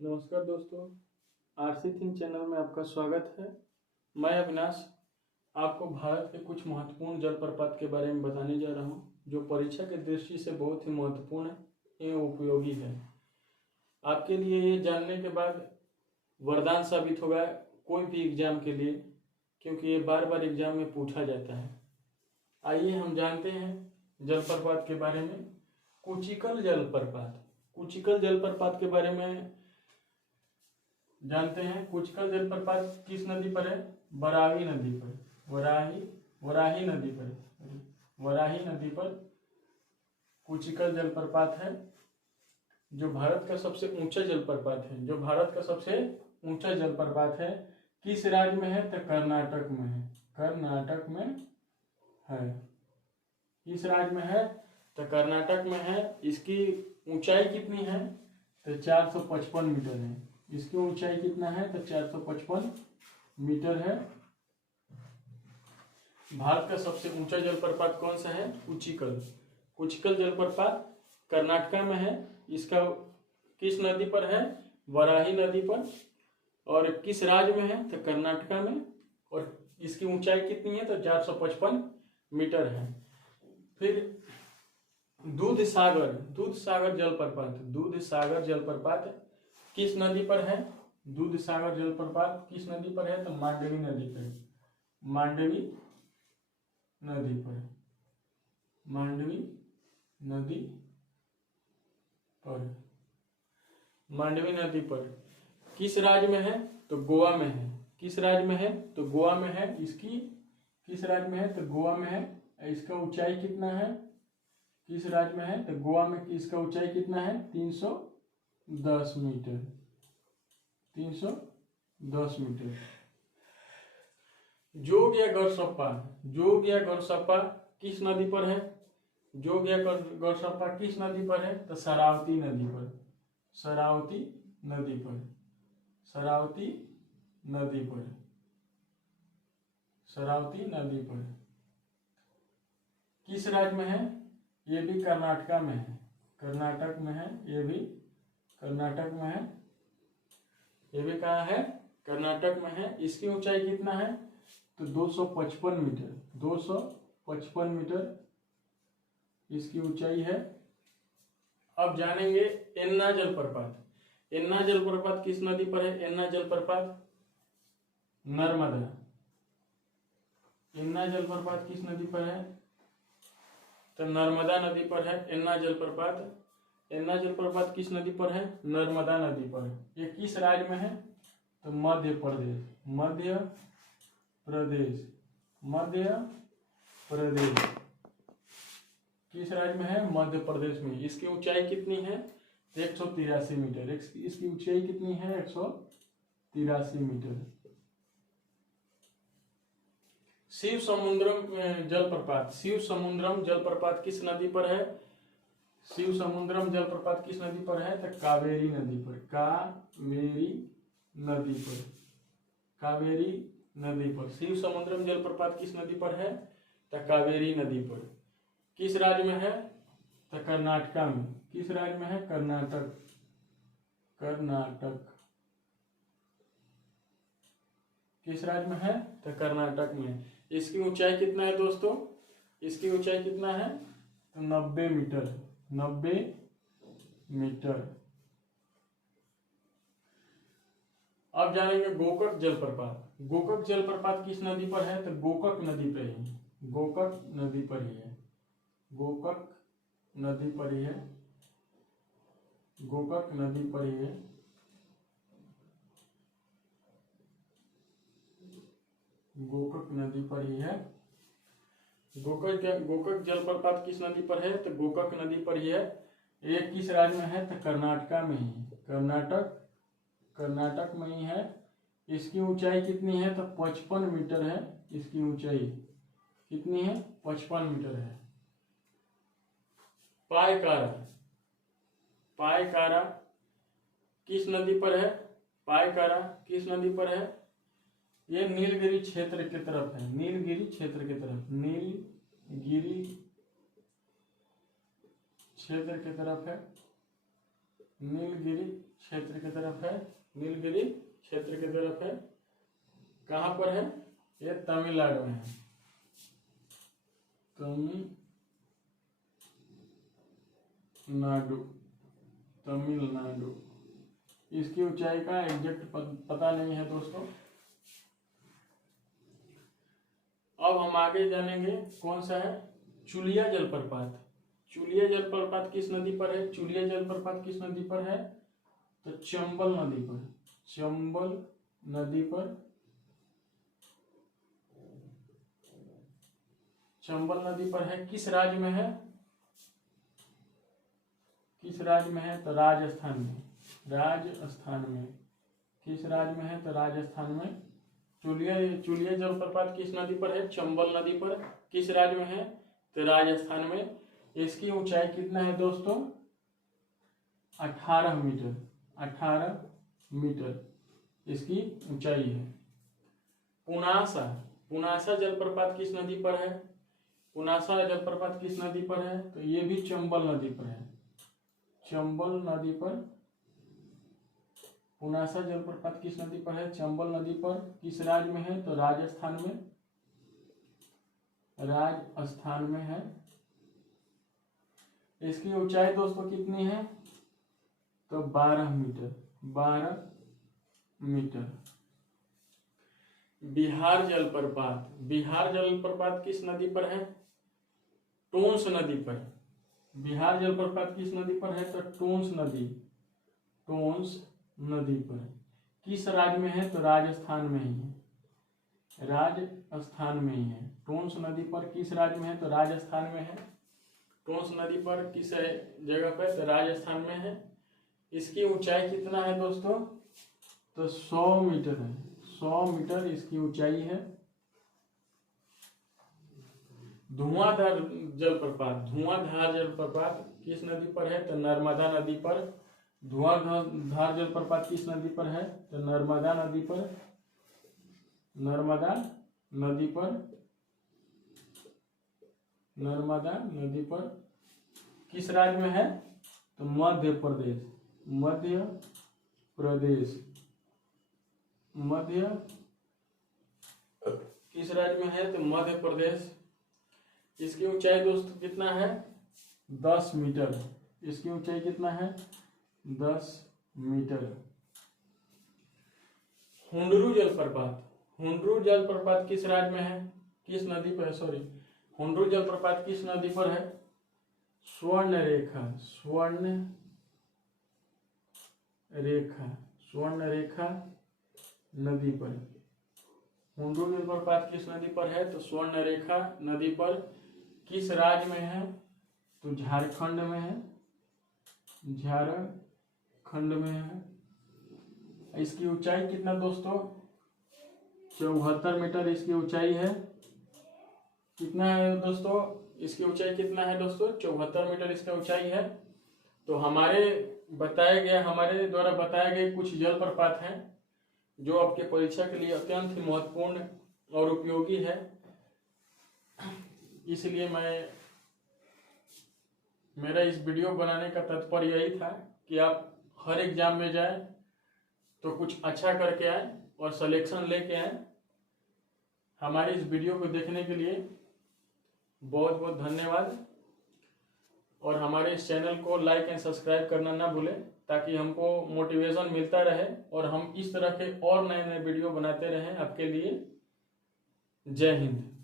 नमस्कार दोस्तों, RC think channel में आपका स्वागत है। मैं अविनाश आपको भारत के कुछ महत्वपूर्ण जलप्रपात के बारे में बताने जा रहा हूं, जो परीक्षा की दृष्टि से बहुत ही महत्वपूर्ण एवं उपयोगी है। आपके लिए ये जानने के बाद वरदान साबित होगा कोई भी एग्जाम के लिए, क्योंकि ये बार बार एग्जाम में पूछा जाता है। आइए हम जानते हैं जलप्रपात के बारे में। कुचिकल जलप्रपात, कुचिकल जलप्रपात के बारे में जानते हैं। कुचिकल जलप्रपात किस नदी पर है? वराही नदी पर। वराही नदी पर, वराही नदी पर कुचिकल जलप्रपात है, जो भारत का सबसे ऊंचा जलप्रपात है। जो भारत का सबसे ऊंचा जलप्रपात है। किस राज्य में है? तो कर्नाटक में है। कर्नाटक में है। किस राज्य में है? तो कर्नाटक में है। इसकी ऊंचाई कितनी है? तो 455 मीटर है। इसकी ऊंचाई कितना है? तो 455 मीटर है। भारत का सबसे ऊंचा जलप्रपात कौन सा है? कुचिकल। कुचिकल जलप्रपात कर्नाटक में है। इसका किस नदी पर है? वराही नदी पर। और किस राज्य में है? तो कर्नाटक में। और इसकी ऊंचाई कितनी है? तो 455 मीटर है। फिर दूधसागर जलप्रपात किस नदी पर है? दूधसागर जलप्रपात किस नदी पर है? तो मांडवी नदी पर। मांडवी नदी पर। मांडवी नदी पर। मांडवी नदी पर किस राज्य में है? तो गोवा में है। किस राज्य में है? तो गोवा में है। इसकी किस राज्य में है? तो गोवा में है। इसका ऊंचाई कितना है? किस राज्य में है? तो गोवा में। इसका ऊंचाई कितना है? 310 मीटर। 310 मीटर। जोग या गौरसप्पा किस नदी पर है? जोग या गौरसप्पा किस नदी पर है? तो शरावती नदी पर। शरावती नदी पर। शरावती नदी पर। शरावती नदी पर किस राज्य में है? ये भी कर्नाटक में है। कर्नाटक में है। ये भी कर्नाटक में है। ये भी कहाँ है? कर्नाटक में है। इसकी ऊंचाई कितना है? तो 255 मीटर। 255 मीटर इसकी ऊंचाई है। अब जानेंगे एन्ना जलप्रपात। एन्ना जलप्रपात किस नदी पर है? एन्ना जलप्रपात नर्मदा। एन्ना जलप्रपात किस नदी पर है? तो नर्मदा नदी पर है एन्ना जलप्रपात। एन्ना जलप्रपात किस नदी पर है? नर्मदा नदी पर। ये किस राज्य में है? तो मध्य प्रदेश। मध्य प्रदेश। मध्य प्रदेश किस राज्य में है? मध्य प्रदेश में। इसकी ऊंचाई कितनी है? 183 मीटर। इसकी ऊंचाई कितनी है? 183 मीटर। शिव समुद्रम जलप्रपात किस नदी पर है? शिव समुद्रम जलप्रपात किस नदी पर है? तो कावेरी नदी पर। कावेरी नदी पर। कावेरी नदी पर शिव समुद्रम जलप्रपात किस नदी पर है? तो कावेरी नदी पर। किस राज्य में है? तो कर्नाटक में। किस राज्य में है? कर्नाटक। कर्नाटक किस राज्य में है? तो कर्नाटक में। इसकी ऊंचाई कितना है दोस्तों? इसकी ऊंचाई कितना है? तो 90 मीटर। 90 मीटर। अब जानेंगे गोकक जलप्रपात। गोकक जलप्रपात किस नदी पर है? तो गोकक नदी पर ही। गोकक नदी पर ही है। गोकक नदी पर ही है। गोकक नदी पर ही है। गोकक नदी पर ही है। गोकक जलप्रपात किस नदी पर है? तो गोकक नदी पर ही है। ये किस राज्य में है? तो कर्नाटक में ही। कर्नाटक में ही है। इसकी ऊंचाई कितनी है? तो 55 मीटर है। इसकी ऊंचाई कितनी है? 55 मीटर है। पायकारा किस नदी पर है? पायकारा किस नदी पर है? ये नीलगिरी क्षेत्र की तरफ है। नीलगिरी क्षेत्र की तरफ। नीलगिरी क्षेत्र की तरफ है। नीलगिरी क्षेत्र की तरफ है, नीलगिरी क्षेत्र की तरफ है। कहाँ पर है? ये तमिलनाडु में है, तमिलनाडु। इसकी ऊंचाई का एग्जैक्ट पता नहीं है दोस्तों। अब हम आगे जानेंगे कौन सा है, चुलिया जलप्रपात। चुलिया जलप्रपात किस नदी पर है? चुलिया जलप्रपात किस नदी पर है? तो चंबल नदी पर। चंबल नदी पर, चंबल नदी पर है। किस राज्य में है? किस राज्य में है? तो राजस्थान में। राजस्थान में। किस राज्य में है? तो राजस्थान में। चुलिया जलप्रपात किस नदी पर है? चंबल नदी पर। किस राज्य में है? तो राजस्थान में। इसकी ऊंचाई कितना है दोस्तों? 18 मीटर। 18 मीटर इसकी ऊंचाई है। पुनासा। पुनासा जलप्रपात किस नदी पर है? पुनासा जलप्रपात किस नदी पर है? तो ये भी चंबल नदी पर है। चंबल नदी पर पुनासा जलप्रपात किस नदी पर है? चंबल नदी पर। किस राज्य में है? तो राजस्थान में। राजस्थान में है। इसकी ऊंचाई दोस्तों कितनी है? तो 12 मीटर। 12 मीटर। बिहार जलप्रपात। बिहार जलप्रपात किस नदी पर है? टोंस नदी पर। बिहार जलप्रपात किस नदी पर है? तो टोंस नदी। टोंस नदी पर। किस राज्य में है? तो राजस्थान में ही है। राजस्थान में ही है। टोंस नदी पर किस राज्य में है? तो राजस्थान में है। टोंस नदी पर किस जगह पर? तो राजस्थान में है। इसकी ऊंचाई कितना है दोस्तों? तो 100 मीटर है। 100 मीटर इसकी ऊंचाई है। धुआंधार जलप्रपात। धुआंधार जलप्रपात किस नदी पर है? तो नर्मदा नदी पर। धुआंधार जलप्रपात किस नदी पर है? तो नर्मदा नदी पर। नर्मदा नदी पर। नर्मदा नदी पर। किस राज्य में है? तो मध्य प्रदेश। मध्य प्रदेश। मध्य किस राज्य में है? तो मध्य प्रदेश। इसकी ऊंचाई दोस्तों कितना है? 10 मीटर। इसकी ऊंचाई कितना है? 10 मीटर। हुंडरू जलप्रपात। हुंडरू जलप्रपात किस राज्य में है? किस नदी पर है? सॉरी, हुंडरू जलप्रपात किस नदी पर है? स्वर्णरेखा। स्वर्णरेखा नदी पर। हुंडरू जलप्रपात किस नदी पर है? तो स्वर्णरेखा नदी पर। किस राज्य में है? तो झारखंड में है। झारखंड में है। इसकी ऊंचाई कितना दोस्तों? 74 मीटर इसकी ऊंचाई है। कितना है दोस्तों? इसकी ऊंचाई कितना है दोस्तों? 74 मीटर इसका ऊंचाई है। तो हमारे द्वारा बताए गए कुछ जलप्रपात हैं जो आपके परीक्षा के लिए अत्यंत ही महत्वपूर्ण और उपयोगी है। इसलिए मेरा इस वीडियो बनाने का तात्पर्य यही था कि आप हर एग्जाम में जाएं तो कुछ अच्छा करके आए और सिलेक्शन लेके आए। हमारे इस वीडियो को देखने के लिए बहुत बहुत धन्यवाद। और हमारे इस चैनल को लाइक एंड सब्सक्राइब करना ना भूलें ताकि हमको मोटिवेशन मिलता रहे और हम इस तरह के और नए नए वीडियो बनाते रहें आपके लिए। जय हिंद।